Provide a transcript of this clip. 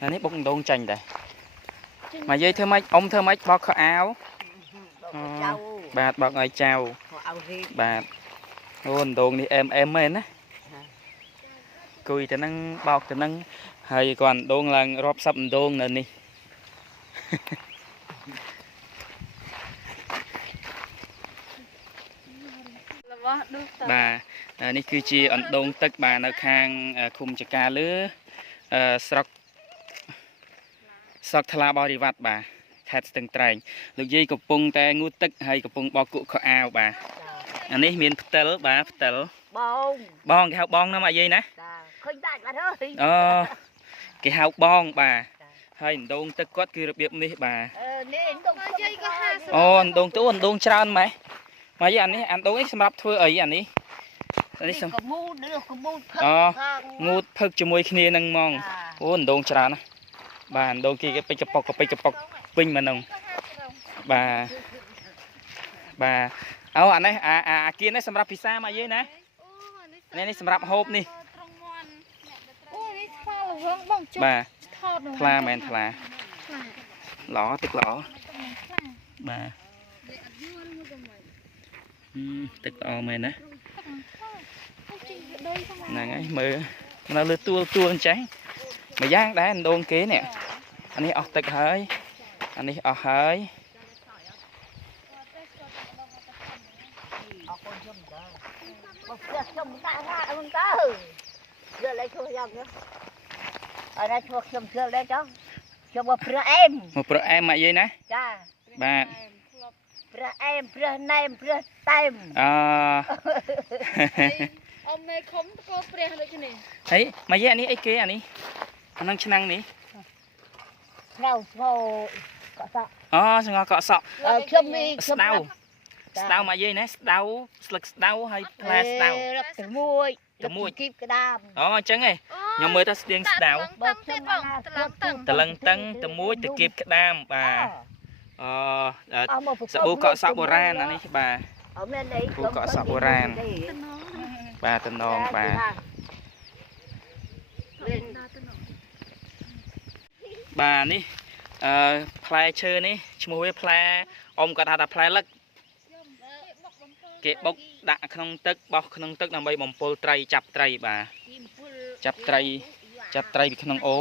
này này bông đông chành đây mà dây thưa mấy ông thưa mấy bọc áo bà bọc người chào bà luôn đồn đi em mến á cùi thì năng bọc thì năng hay còn đồn là rộp sập đồn nè nè bàนี่คือจีอันดงตึกbàនៅខាងឃុំចកាលឺស្រុកថ្លាបរិវត្តបាទខេត្តស្ទឹងត្រែងលោកយាយកំពុងតែងូតទឹកហើយកំពុងបោកគក់ខោអាវបាទអានេះមានផ្តិលបាទផ្តិលបងគេហៅបងណាមកយាយណាឃើញដាច់បាត់ហើយអូគេហៅបងបាទហើយអណ្ដូងទឹកគាត់គឺរបៀបនេះបាទនេះអណ្ដូងយាយក៏50អូអណ្ដូងទូអណ្ដូងច្រើនម៉េចមកយាយអានេះអណ្ដូងនេះសម្រាប់ធ្វើអីអានេះនេះសំកមូនកមូនផឹកងូតផឹកជាមួយគ្នានឹងហ្មងអូអណ្ដូងច្រើនណាបាទអណ្ដូងគេពេជ្រកប៉ុកពេញមកនឹងបាទអូអានេះអាគៀននេះសម្រាប់ពិសាមកយាយណានេះសម្រាប់ហូបនេះអូនេះស្វាលវងបងចុះបាទថ្លាមែនថ្លាល្អទឹកល្អបាទទឹកល្អមែនណាហ្នឹងហើយមើលនៅលើទួលអញ្ចឹងមួយយ៉ាងដែរអណ្ដូងគេនេះអានេះអស់ទឹកហើយអានេះអស់ហើយខ្ញុំដាក់ថាហ្នឹងទៅយកលេខឈ្មោះយ៉ាងនេះអរឈ្មោះខ្ញុំជឿដែរចុះខ្ញុំមកព្រឹះអែមមកយាយណាចាបាទព្រឹះអែមព្រឹះណែមព្រឹះតែមអមនៅខំតកព្រះដូចនេះហើយមកយាយអានេះអីគេអានេះអានឹងឆ្នាំងនេះស្ងោកក់សក់អូស្ងោកក់សក់ខ្ញុំនេះស្ដៅមកយាយណាស្ដៅស្លឹកស្ដៅហើយផ្លែស្ដៅត្មួយគីបក្តាមអូអញ្ចឹងឯងខ្ញុំមើលថាស្ទៀងស្ដៅបើខ្ញុំមកតលឹងតឹងត្មួយតគៀបក្តាមបាទសាប៊ូកក់សក់បុរាណអានេះបាទអមែនអីសាប៊ូកក់សក់បុរាណបាទតំណងបាទបាទនេះផ្លែឈើនេះឈ្មោះវាផ្លែអ៊ំគាត់ហៅថាផ្លែលឹកគេបុកដាក់ក្នុងទឹកបោះក្នុងទឹកដើម្បីបំពុលត្រីចាប់ត្រីបាទចាប់ត្រីពីក្នុងអូ